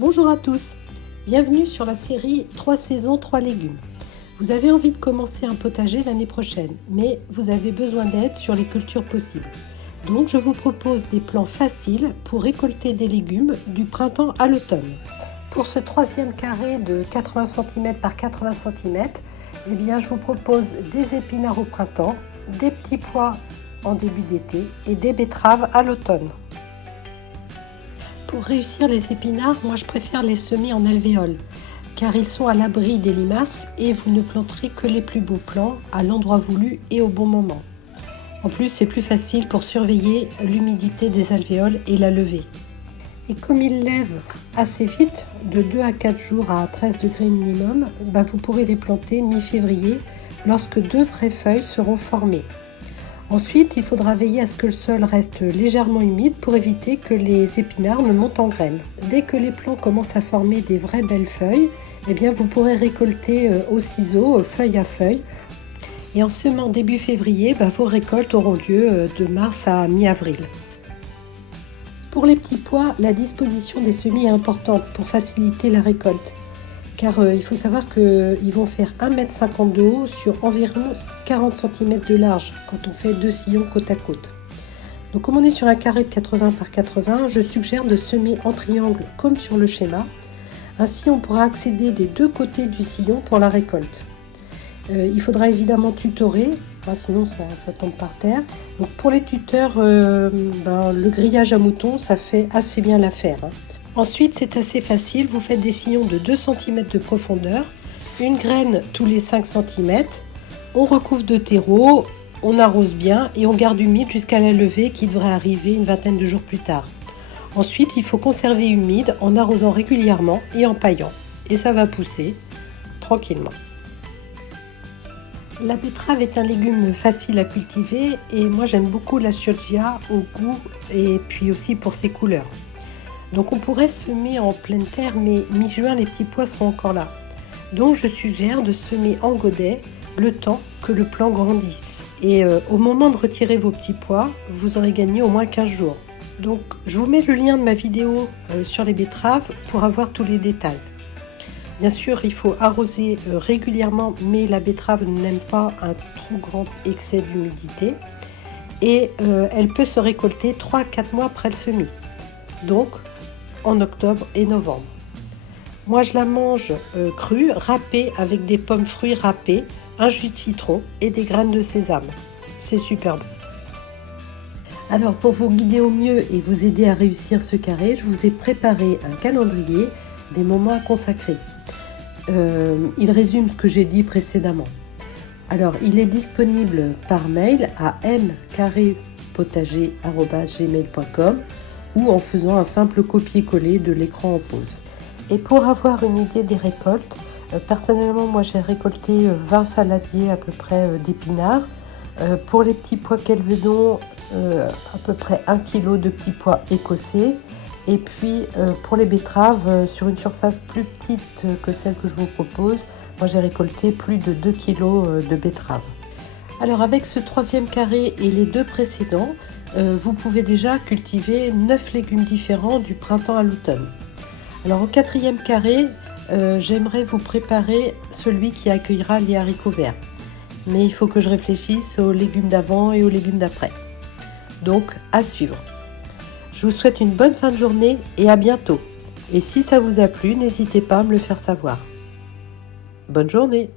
Bonjour à tous, bienvenue sur la série 3 saisons, 3 légumes. Vous avez envie de commencer un potager l'année prochaine, mais vous avez besoin d'aide sur les cultures possibles. Donc je vous propose des plans faciles pour récolter des légumes du printemps à l'automne. Pour ce troisième carré de 80 cm par 80 cm, je vous propose des épinards au printemps, des petits pois en début d'été et des betteraves à l'automne. Pour réussir les épinards, moi je préfère les semer en alvéoles, car ils sont à l'abri des limaces et vous ne planterez que les plus beaux plants à l'endroit voulu et au bon moment. En plus, c'est plus facile pour surveiller l'humidité des alvéoles et la levée. Et comme ils lèvent assez vite, de 2 à 4 jours à 13 degrés minimum, vous pourrez les planter mi-février lorsque 2 vraies feuilles seront formées. Ensuite, il faudra veiller à ce que le sol reste légèrement humide pour éviter que les épinards ne montent en graines. Dès que les plants commencent à former des vraies belles feuilles, vous pourrez récolter au ciseau, feuille à feuille. Et en semant début février, vos récoltes auront lieu de mars à mi-avril. Pour les petits pois, la disposition des semis est importante pour faciliter la récolte. Car il faut savoir qu'ils vont faire 1,50 m de haut sur environ 40 cm de large quand on fait 2 sillons côte à côte. Donc comme on est sur un carré de 80 par 80, je suggère de semer en triangle comme sur le schéma. Ainsi on pourra accéder des deux côtés du sillon pour la récolte. Il faudra évidemment tutorer, sinon ça tombe par terre. Donc pour les tuteurs, le grillage à moutons, ça fait assez bien l'affaire. Ensuite, c'est assez facile, vous faites des sillons de 2 cm de profondeur, une graine tous les 5 cm, on recouvre de terreau, on arrose bien et on garde humide jusqu'à la levée qui devrait arriver une vingtaine de jours plus tard. Ensuite, il faut conserver humide en arrosant régulièrement et en paillant. Et ça va pousser tranquillement. La betterave est un légume facile à cultiver et moi j'aime beaucoup la chioggia au goût et puis aussi pour ses couleurs. Donc on pourrait semer en pleine terre, mais mi-juin les petits pois seront encore là. Donc je suggère de semer en godet le temps que le plant grandisse. Et au moment de retirer vos petits pois, vous aurez gagné au moins 15 jours. Donc je vous mets le lien de ma vidéo sur les betteraves pour avoir tous les détails. Bien sûr, il faut arroser régulièrement, mais la betterave n'aime pas un trop grand excès d'humidité. Et elle peut se récolter 3 à 4 mois après le semis. Donc en octobre et novembre. Moi je la mange crue, râpée avec des pommes fruits râpées, un jus de citron et des graines de sésame. C'est super bon. Alors pour vous guider au mieux et vous aider à réussir ce carré, je vous ai préparé un calendrier des moments à consacrer. Il résume ce que j'ai dit précédemment. Alors il est disponible par mail à mcarrépotager@gmail.com ou en faisant un simple copier-coller de l'écran en pause. Et pour avoir une idée des récoltes, personnellement moi j'ai récolté 20 saladiers à peu près d'épinards. Pour les petits pois Kelvedon, à peu près 1 kg de petits pois écossais. Et puis pour les betteraves, sur une surface plus petite que celle que je vous propose, moi j'ai récolté plus de 2 kg de betteraves. Alors avec ce troisième carré et les deux précédents, vous pouvez déjà cultiver 9 légumes différents du printemps à l'automne. Alors au quatrième carré, j'aimerais vous préparer celui qui accueillera les haricots verts. Mais il faut que je réfléchisse aux légumes d'avant et aux légumes d'après. Donc à suivre. Je vous souhaite une bonne fin de journée et à bientôt. Et si ça vous a plu, n'hésitez pas à me le faire savoir. Bonne journée!